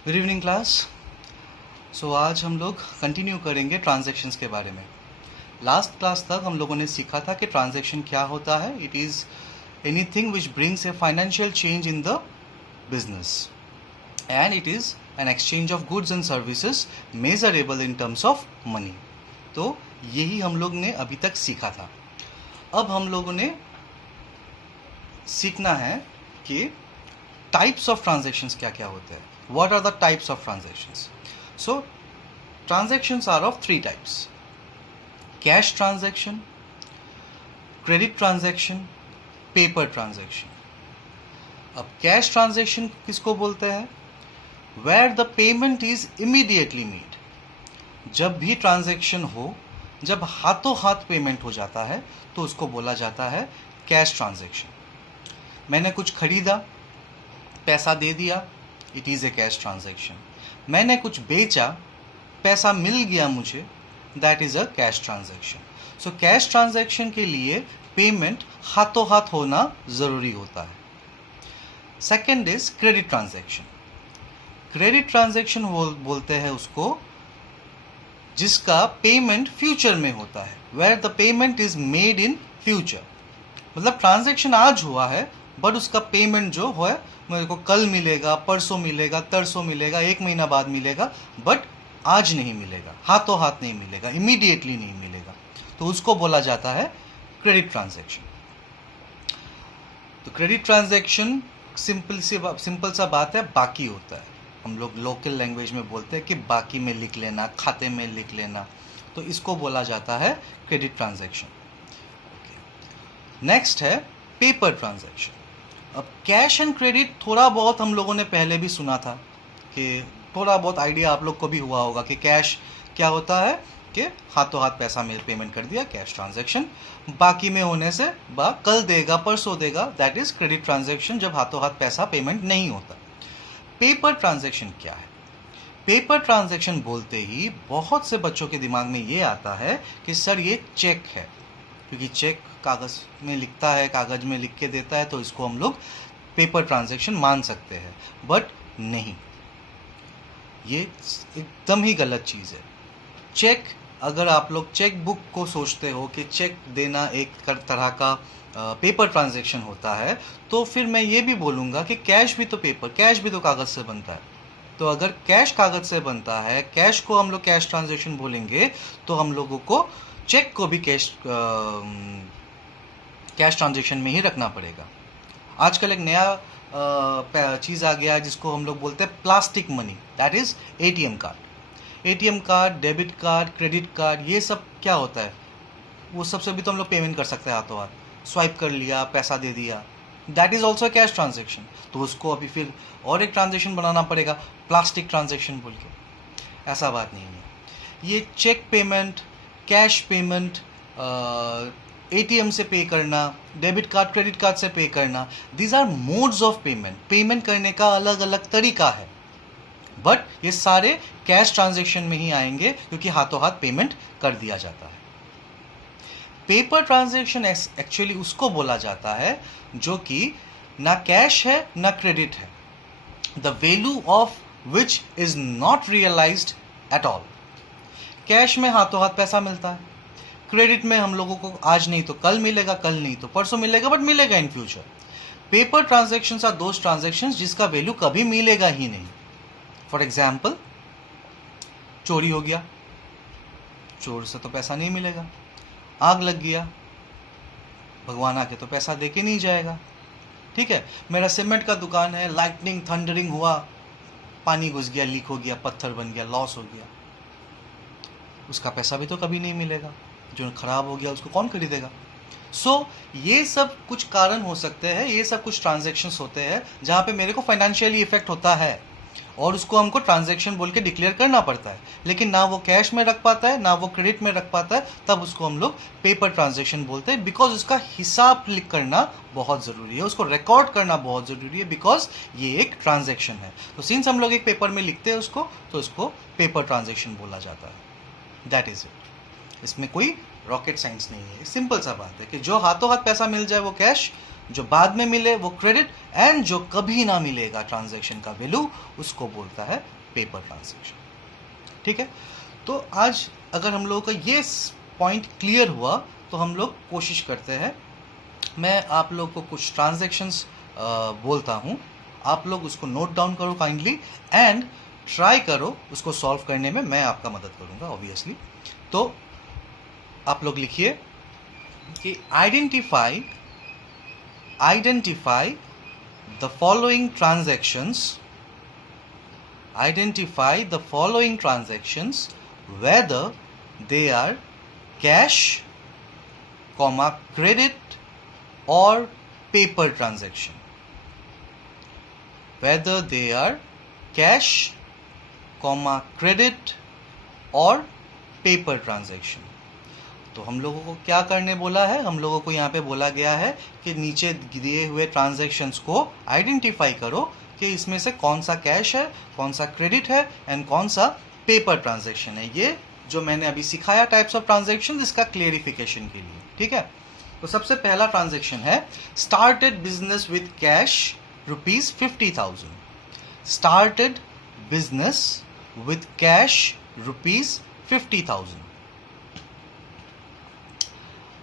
Good evening class. सो आज हम लोग कंटिन्यू करेंगे ट्रांजैक्शंस के बारे में। लास्ट क्लास तक हम लोगों ने सीखा था कि ट्रांजैक्शन क्या होता है। It is anything which brings a financial change in the business and it is an exchange of goods and services measurable in terms of money. तो यही हम लोग ने अभी तक सीखा था। अब हम लोगों ने सीखना है कि टाइप्स ऑफ ट्रांजैक्शंस क्या क्या होते हैं। What are the types of transactions? So, transactions are of three types: cash transaction, credit transaction, paper transaction. अब cash transaction किसको बोलते हैं? Where the payment is immediately made. जब भी ट्रांजैक्शन हो, जब हाथों हाथ पेमेंट हो जाता है तो उसको बोला जाता है कैश ट्रांजैक्शन। मैंने कुछ खरीदा, पैसा दे दिया, it is a cash transaction. मैंने कुछ बेचा, पैसा मिल गया मुझे, that is a cash transaction. So cash transaction के लिए पेमेंट हाथों हाथ होना ज़रूरी होता है। Second is credit transaction. Credit transaction बोलते हैं उसको जिसका पेमेंट फ्यूचर में होता है, where the payment is made in future. मतलब ट्रांजैक्शन आज हुआ है बट उसका पेमेंट जो है मेरे को कल मिलेगा, परसों मिलेगा, तरसों मिलेगा, एक महीना बाद मिलेगा, बट आज नहीं मिलेगा, हाथों हाथ नहीं मिलेगा, इमीडिएटली नहीं मिलेगा। तो उसको बोला जाता है क्रेडिट ट्रांजैक्शन। तो क्रेडिट ट्रांजैक्शन सिंपल सा बात है, बाकी होता है। हम लोग लोकल लैंग्वेज में बोलते हैं कि बाकी में लिख लेना, खाते में लिख लेना, तो इसको बोला जाता है क्रेडिट ट्रांजैक्शन। नेक्स्ट है पेपर ट्रांजैक्शन। अब कैश एंड क्रेडिट थोड़ा बहुत हम लोगों ने पहले भी सुना था, कि थोड़ा बहुत आइडिया आप लोग को भी हुआ होगा कि कैश क्या होता है, कि हाथों हाथ पैसा मिल पेमेंट कर दिया, कैश ट्रांजैक्शन। बाकी में होने से कल देगा, परसों देगा, दैट इज क्रेडिट ट्रांजैक्शन, जब हाथों हाथ पैसा पेमेंट नहीं होता। पेपर ट्रांजैक्शन क्या है? पेपर ट्रांजैक्शन बोलते ही बहुत से बच्चों के दिमाग में ये आता है कि सर ये चेक है, क्योंकि चेक कागज़ में लिखता है, कागज़ में लिख के देता है, तो इसको हम लोग पेपर ट्रांजैक्शन मान सकते हैं। बट नहीं, ये एकदम ही गलत चीज़ है। चेक, अगर आप लोग चेक बुक को सोचते हो कि चेक देना एक तरह का पेपर ट्रांजैक्शन होता है, तो फिर मैं ये भी बोलूँगा कि कैश भी तो पेपर, कैश भी तो कागज़ से बनता है। तो अगर कैश कागज़ से बनता है, कैश को हम लोग कैश ट्रांजैक्शन बोलेंगे, तो हम लोगों को चेक को भी कैश ट्रांजैक्शन में ही रखना पड़ेगा। आजकल एक नया चीज़ आ गया है जिसको हम लोग बोलते हैं plastic money, that is ATM card. ATM card, debit card, credit card, ये सब क्या होता है? वो सबसे भी तो हम लोग पेमेंट कर सकते हैं हाथों हाथ, स्वाइप कर लिया, पैसा दे दिया, that is also cash transaction. तो उसको अभी फिर और एक ट्रांजैक्शन बनाना पड़ेगा, प्लास्टिक ट्रांजैक्शन बोल के। ऐसा बात नहीं है। ये cheque payment, cash payment, ATM से पे करना, डेबिट कार्ड, क्रेडिट कार्ड से पे करना, these are modes of payment. Payment करने का अलग अलग तरीका है, बट ये सारे कैश ट्रांजैक्शन में ही आएंगे, क्योंकि हाथों हाथ पेमेंट कर दिया जाता है। पेपर ट्रांजैक्शन एक्चुअली उसको बोला जाता है जो कि ना कैश है ना क्रेडिट है, the value of which is not realised at all. Cash में हाथों हाथ पैसा मिलता है, क्रेडिट में हम लोगों को आज नहीं तो कल मिलेगा, कल नहीं तो परसों मिलेगा, बट मिलेगा in future. Paper transactions are those transactions जिसका वैल्यू कभी मिलेगा ही नहीं। फॉर एग्जाम्पल, चोरी हो गया, चोर से तो पैसा नहीं मिलेगा। आग लग गया, भगवान आके तो पैसा दे के नहीं जाएगा। ठीक है, मेरा सीमेंट का दुकान है, लाइटनिंग थंडरिंग हुआ, पानी घुस गया, लीक हो गया, पत्थर बन गया, लॉस हो गया, उसका पैसा भी तो कभी नहीं मिलेगा। जो खराब हो गया उसको कौन खरीदेगा? सो ये सब कुछ कारण हो सकते हैं, ये सब कुछ ट्रांजैक्शंस होते हैं जहाँ पे मेरे को फाइनेंशियली इफेक्ट होता है, और उसको हमको ट्रांजैक्शन बोल के डिक्लेयर करना पड़ता है। लेकिन ना वो कैश में रख पाता है, ना वो क्रेडिट में रख पाता है, तब उसको हम लोग पेपर ट्रांजैक्शन बोलते हैं, बिकॉज उसका हिसाब लिख करना बहुत ज़रूरी है, उसको रिकॉर्ड करना बहुत ज़रूरी है, बिकॉज ये एक ट्रांजैक्शन है। तो सिंस हम लोग एक पेपर में लिखते हैं उसको, तो उसको पेपर ट्रांजैक्शन बोला जाता है। That is it. इसमें कोई रॉकेट साइंस नहीं है, सिंपल सा बात है कि जो हाथों हाथ पैसा मिल जाए वो कैश, जो बाद में मिले वो क्रेडिट, एंड जो कभी ना मिलेगा ट्रांजैक्शन का वैल्यू उसको बोलता है पेपर ट्रांजैक्शन। ठीक है, तो आज अगर हम लोगों का ये पॉइंट क्लियर हुआ तो हम लोग कोशिश करते हैं, मैं आप लोग को कुछ ट्रांजैक्शंस बोलता हूँ, आप लोग उसको नोट डाउन करो काइंडली एंड ट्राई करो उसको सॉल्व करने में, मैं आपका मदद करूँगा ऑब्वियसली। तो आप लोग लिखिए कि identify the following transactions whether they are cash, credit or paper transaction. Whether they are cash, credit or paper transaction. तो हम लोगों को क्या करने बोला है, हम लोगों को यहाँ पे बोला गया है कि नीचे दिए हुए ट्रांजैक्शंस को आइडेंटिफाई करो कि इसमें से कौन सा कैश है, कौन सा क्रेडिट है एंड कौन सा पेपर ट्रांजैक्शन है। ये जो मैंने अभी सिखाया टाइप्स ऑफ ट्रांजैक्शन, इसका क्लियरिफिकेशन के लिए। ठीक है, तो सबसे पहला ट्रांजैक्शन है started business with cash ₹50,000। Started business with cash ₹50,000।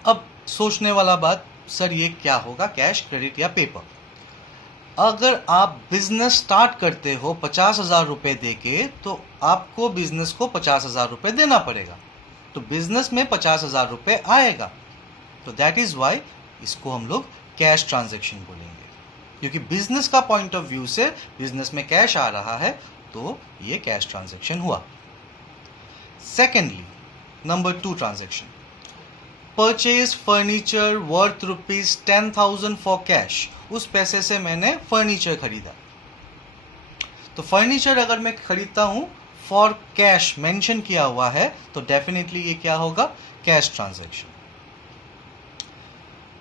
अब सोचने वाला बात, सर ये क्या होगा, कैश, क्रेडिट या पेपर? अगर आप बिजनेस स्टार्ट करते हो 50,000 रुपये दे के, तो आपको बिजनेस को 50,000 रुपये देना पड़ेगा, तो बिजनेस में 50,000 रुपये आएगा। तो दैट इज वाई इसको हम लोग कैश ट्रांजैक्शन बोलेंगे, क्योंकि बिजनेस का पॉइंट ऑफ व्यू से बिजनेस में कैश आ रहा है, तो ये कैश ट्रांजैक्शन हुआ। Secondly, number 2 transaction, purchase furniture worth ₹10,000 for cash. उस पैसे से मैंने फर्नीचर खरीदा। तो फर्नीचर अगर मैं खरीदता हूं फॉर कैश मेंशन किया हुआ है, तो डेफिनेटली ये क्या होगा, कैश ट्रांजैक्शन।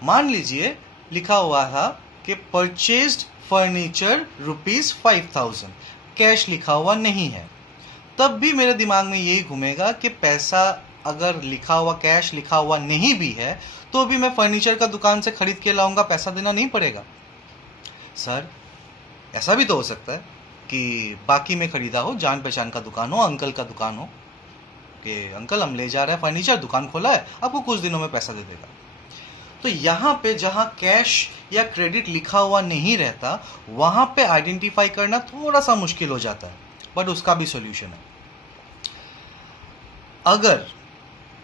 मान लीजिए लिखा हुआ था कि परचेज्ड फर्नीचर ₹5,000, कैश लिखा हुआ नहीं है, तब भी मेरे दिमाग में यही घूमेगा कि पैसा अगर लिखा हुआ, कैश लिखा हुआ नहीं भी है, तो भी मैं फर्नीचर का दुकान से खरीद के लाऊंगा, पैसा देना नहीं पड़ेगा। सर ऐसा भी तो हो सकता है कि बाकी में खरीदा हो, जान पहचान का दुकान हो, अंकल का दुकान हो, कि अंकल हम ले जा रहे हैं फर्नीचर, दुकान खोला है, आपको कुछ दिनों में पैसा दे देगा। तो यहाँ पे जहाँ कैश या क्रेडिट लिखा हुआ नहीं रहता, वहाँ पे आइडेंटिफाई करना थोड़ा सा मुश्किल हो जाता है, बट उसका भी सॉल्यूशन है। अगर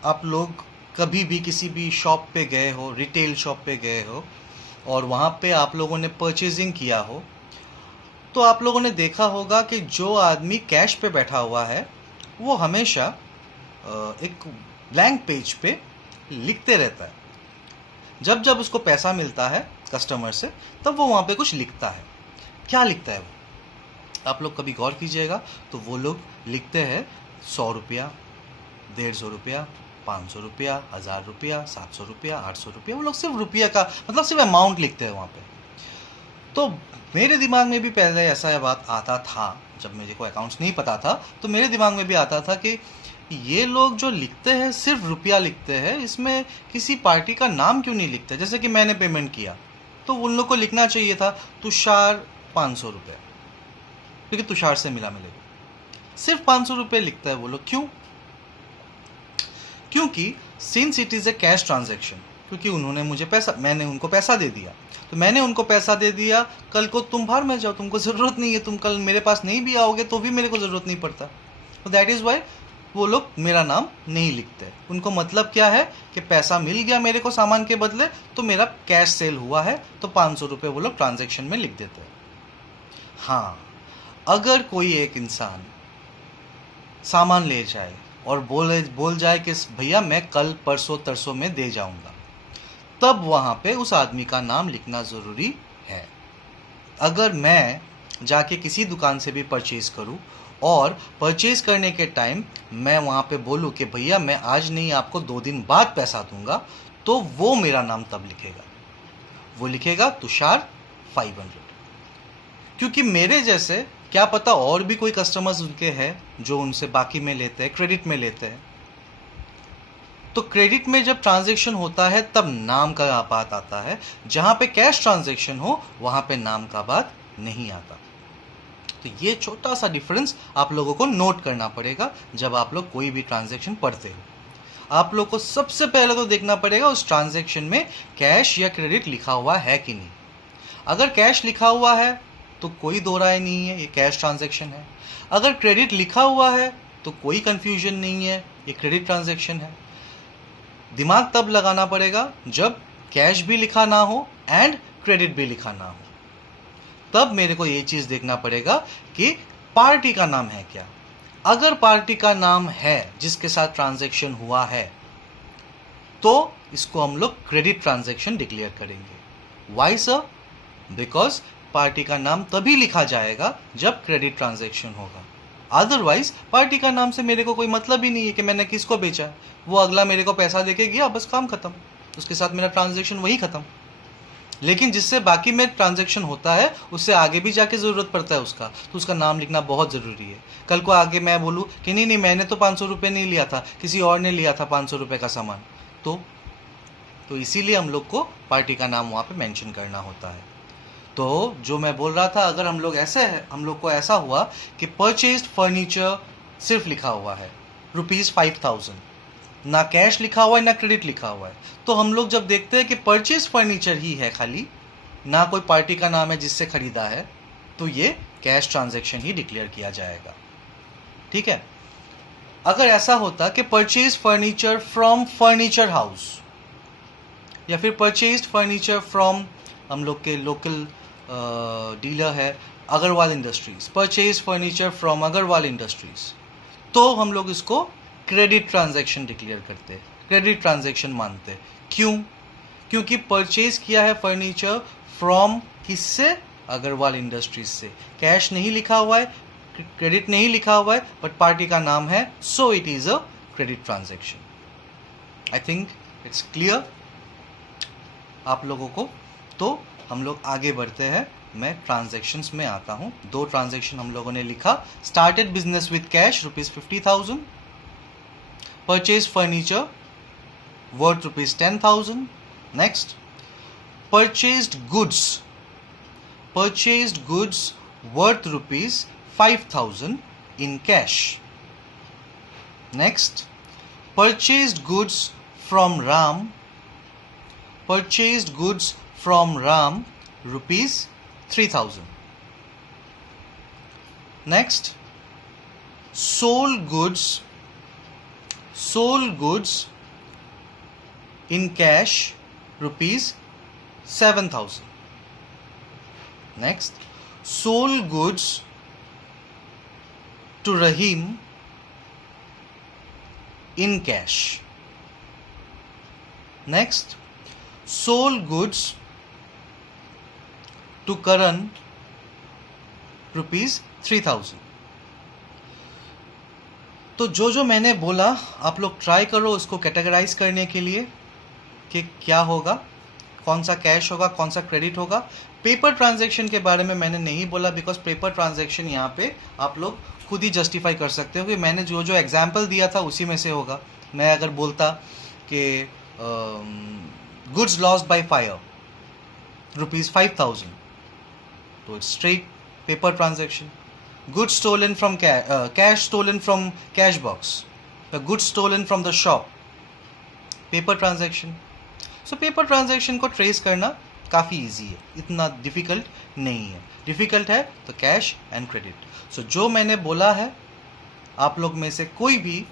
आप लोग कभी भी किसी भी शॉप पे गए हो, रिटेल शॉप पे गए हो, और वहाँ पे आप लोगों ने परचेजिंग किया हो, तो आप लोगों ने देखा होगा कि जो आदमी कैश पे बैठा हुआ है वो हमेशा एक ब्लैंक पेज पे लिखते रहता है। जब जब उसको पैसा मिलता है कस्टमर से, तब वो वहाँ पे कुछ लिखता है। क्या लिखता है वो, आप लोग कभी गौर कीजिएगा, तो वो लोग लिखते हैं 100 रुपया, 150 रुपया, 500 रुपया, 1000 रुपया, 700 रुपया, 800 रुपया। वो लोग सिर्फ रुपया का मतलब सिर्फ अमाउंट लिखते हैं वहाँ पे। तो मेरे दिमाग में भी पहले ऐसा बात आता था, जब मेरे को अकाउंट्स नहीं पता था, तो मेरे दिमाग में भी आता था कि ये लोग जो लिखते हैं सिर्फ रुपया लिखते हैं, इसमें किसी पार्टी का नाम क्यों नहीं लिखते। जैसे कि मैंने पेमेंट किया, तो उन लोग को लिखना चाहिए था तुषार 500 रुपये, क्योंकि तुषार से मिलेगा। सिर्फ 500 रुपये लिखता है वो लोग, क्यों? क्योंकि since it is a cash transaction, क्योंकि उन्होंने मुझे पैसा, मैंने उनको पैसा दे दिया, तो मैंने उनको पैसा दे दिया, कल को तुम बाहर में जाओ, तुमको ज़रूरत नहीं है, तुम कल मेरे पास नहीं भी आओगे तो भी मेरे को ज़रूरत नहीं पड़ता। तो दैट इज़ वाई वो लोग मेरा नाम नहीं लिखते। उनको मतलब क्या है कि पैसा मिल गया मेरे को सामान के बदले, तो मेरा कैश सेल हुआ है, तो 500 रुपये वो लोग ट्रांजैक्शन में लिख देते हैं। हाँ, अगर कोई एक इंसान सामान ले जाए और बोल जाए कि भैया मैं कल परसों तरसों में दे जाऊंगा, तब वहाँ पे उस आदमी का नाम लिखना ज़रूरी है। अगर मैं जाके किसी दुकान से भी परचेज़ करूँ और परचेज करने के टाइम मैं वहाँ पे बोलूँ कि भैया मैं आज नहीं आपको 2 दिन बाद पैसा दूंगा, तो वो मेरा नाम तब लिखेगा, वो लिखेगा तुषार 500, क्योंकि मेरे जैसे क्या पता और भी कोई कस्टमर्स उनके हैं जो उनसे बाकी में लेते हैं, क्रेडिट में लेते हैं। तो क्रेडिट में जब ट्रांजैक्शन होता है तब नाम का बात आता है, जहाँ पे कैश ट्रांजैक्शन हो वहाँ पे नाम का बात नहीं आता। तो ये छोटा सा डिफरेंस आप लोगों को नोट करना पड़ेगा जब आप लोग कोई भी ट्रांजैक्शन पढ़ते हो। आप लोग को सबसे पहले तो देखना पड़ेगा उस ट्रांजैक्शन में कैश या क्रेडिट लिखा हुआ है कि नहीं। अगर कैश लिखा हुआ है तो कोई दो राय नहीं है, ये कैश ट्रांजैक्शन है। अगर क्रेडिट लिखा हुआ है तो कोई कंफ्यूजन नहीं है, ये क्रेडिट ट्रांजैक्शन है। दिमाग तब लगाना पड़ेगा जब कैश भी लिखा ना हो एंड क्रेडिट भी लिखा ना हो, तब मेरे को ये चीज़ देखना पड़ेगा कि पार्टी का नाम है क्या। अगर पार्टी का नाम है जिसके साथ ट्रांजैक्शन हुआ है तो इसको हम लोग क्रेडिट ट्रांजैक्शन डिक्लेयर करेंगे। Why sir? बिकॉज पार्टी का नाम तभी लिखा जाएगा जब क्रेडिट ट्रांजैक्शन होगा। अदरवाइज पार्टी का नाम से मेरे को कोई मतलब ही नहीं है कि मैंने किसको बेचा, वो अगला मेरे को पैसा देके गया, बस काम खत्म, उसके साथ मेरा ट्रांजैक्शन वही खत्म। लेकिन जिससे बाकी में ट्रांजैक्शन होता है उससे आगे भी जाके ज़रूरत पड़ता है उसका, तो उसका नाम लिखना बहुत ज़रूरी है। कल को आगे मैं बोलूँ कि नहीं मैंने तो 500 रुपये नहीं लिया था, किसी और ने लिया था 500 रुपये का सामान, तो इसीलिए हम लोग को पार्टी का नाम वहाँ पे मेंशन करना होता है। तो जो मैं बोल रहा था, अगर हम लोग को ऐसा हुआ कि परचेज्ड फर्नीचर सिर्फ लिखा हुआ है ₹5000, ना कैश लिखा हुआ है ना क्रेडिट लिखा हुआ है, तो हम लोग जब देखते हैं कि परचेज फर्नीचर ही है खाली, ना कोई पार्टी का नाम है जिससे खरीदा है, तो ये कैश ट्रांजैक्शन ही डिक्लेयर किया जाएगा। ठीक है। अगर ऐसा होता कि purchase furniture from furniture house या फिर परचेज फर्नीचर फ्रॉम हम लोग के लोकल डीलर है Agarwal industries, purchase furniture from Agarwal industries, तो हम लोग इसको क्रेडिट ट्रांजैक्शन डिक्लेयर करते, क्रेडिट ट्रांजैक्शन मानते। क्यों? क्योंकि परचेज किया है फर्नीचर फ्रॉम किससे? अग्रवाल इंडस्ट्रीज से। कैश नहीं लिखा हुआ है, क्रेडिट नहीं लिखा हुआ है, बट पार्टी का नाम है, so it is a credit transaction. I think it's clear आप लोगों को। तो हम लोग आगे बढ़ते हैं, मैं ट्रांजैक्शंस में आता हूँ। 2 ट्रांजैक्शन हम लोगों ने लिखा। Started business with cash ₹50,000, purchase furniture worth ₹10,000। Next, purchased goods worth ₹5,000 in cash. Next, purchased goods from Ram ₹3,000. Next, sold goods in cash ₹7,000. Next, sold goods to Rahim in cash. Next, sold goods to Karan ₹3,000. तो जो मैंने बोला आप लोग try करो उसको categorise करने के लिए कि क्या होगा, कौन सा कैश होगा, कौन सा क्रेडिट होगा। पेपर ट्रांजैक्शन के बारे में मैंने नहीं बोला बिकॉज पेपर ट्रांजैक्शन यहाँ पे आप लोग खुद ही जस्टिफाई कर सकते हो कि मैंने जो एग्जाम्पल दिया था उसी में से होगा। मैं अगर बोलता कि गुड्स लॉस्ट बाय फायर ₹5,000, तो it's straight paper transaction. Goods stolen from cash stolen from cash box, goods stolen from the shop, paper transaction. So paper transaction को ट्रेस करना काफ़ी इजी है, इतना डिफ़िकल्ट नहीं है। डिफ़िकल्ट है तो कैश एंड क्रेडिट। सो जो मैंने बोला है आप लोग में से कोई भी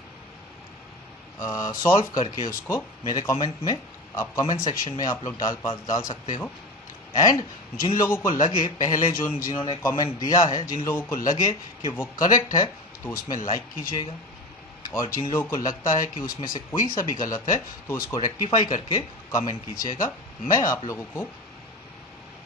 सॉल्व करके उसको मेरे कमेंट में, आप कमेंट सेक्शन में आप लोग डाल सकते हो। एंड जिन लोगों को लगे, पहले जिन्होंने कमेंट दिया है, जिन लोगों को लगे कि वो करेक्ट है तो उसमें लाइक कीजिएगा, और जिन लोगों को लगता है कि उसमें से कोई सा भी गलत है तो उसको रेक्टिफाई करके कमेंट कीजिएगा। मैं आप लोगों को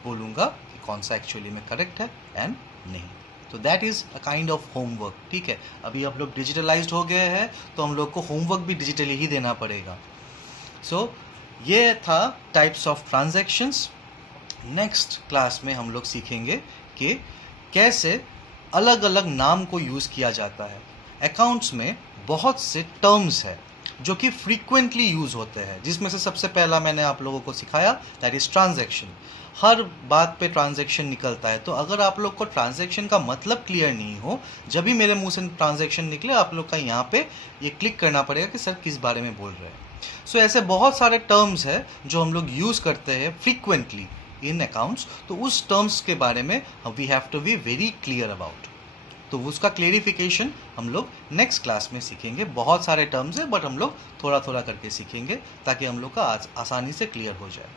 बोलूँगा कि कौन सा एक्चुअली में करेक्ट है एंड नहीं। तो that is a kind of homework. ठीक है, अभी आप लोग डिजिटलाइज्ड हो गए हैं तो हम लोग को होमवर्क भी डिजिटली ही देना पड़ेगा। सो ये था types of transactions. Next class में हम लोग सीखेंगे कि कैसे अलग अलग नाम को यूज़ किया जाता है। अकाउंट्स में बहुत से टर्म्स है जो कि फ्रीक्वेंटली यूज़ होते हैं, जिसमें से सबसे पहला मैंने आप लोगों को सिखाया, दैट इज़ ट्रांजैक्शन। हर बात पे ट्रांजैक्शन निकलता है, तो अगर आप लोग को ट्रांजैक्शन का मतलब क्लियर नहीं हो, जब भी मेरे मुंह से ट्रांजैक्शन निकले, आप लोग का यहाँ पे ये क्लिक करना पड़ेगा कि सर किस बारे में बोल रहे हैं। सो ऐसे बहुत सारे टर्म्स हैं जो हम लोग यूज़ करते हैं फ्रीक्वेंटली इन अकाउंट्स, तो उस टर्म्स के बारे में we have to be very clear about. तो उसका क्लेरिफिकेशन हम लोग नेक्स्ट क्लास में सीखेंगे। बहुत सारे टर्म्स हैं, बट हम लोग थोड़ा थोड़ा करके सीखेंगे ताकि हम लोग का आसानी से क्लियर हो जाए।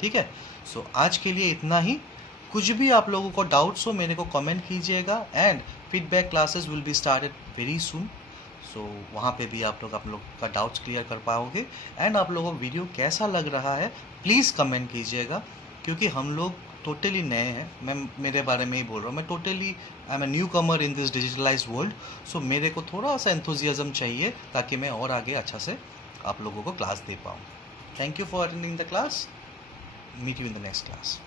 ठीक है, सो आज के लिए इतना ही। कुछ भी आप लोगों को डाउट्स हो मेरे को कमेंट कीजिएगा, and feedback classes will be started very soon. So वहाँ पे भी आप लोग का डाउट्स क्लियर कर पाओगे। एंड आप लोगों को वीडियो कैसा लग रहा है प्लीज़ कमेंट कीजिएगा, क्योंकि हम लोग टोटली नए हैं। मैं मेरे बारे में ही बोल रहा हूँ, मैं totally I am a newcomer in this digitalised world. So मेरे को थोड़ा सा एंथुजियाज्म चाहिए ताकि मैं और आगे अच्छा से आप लोगों को क्लास दे पाऊँ। Thank you for attending the class. Meet you in the next class.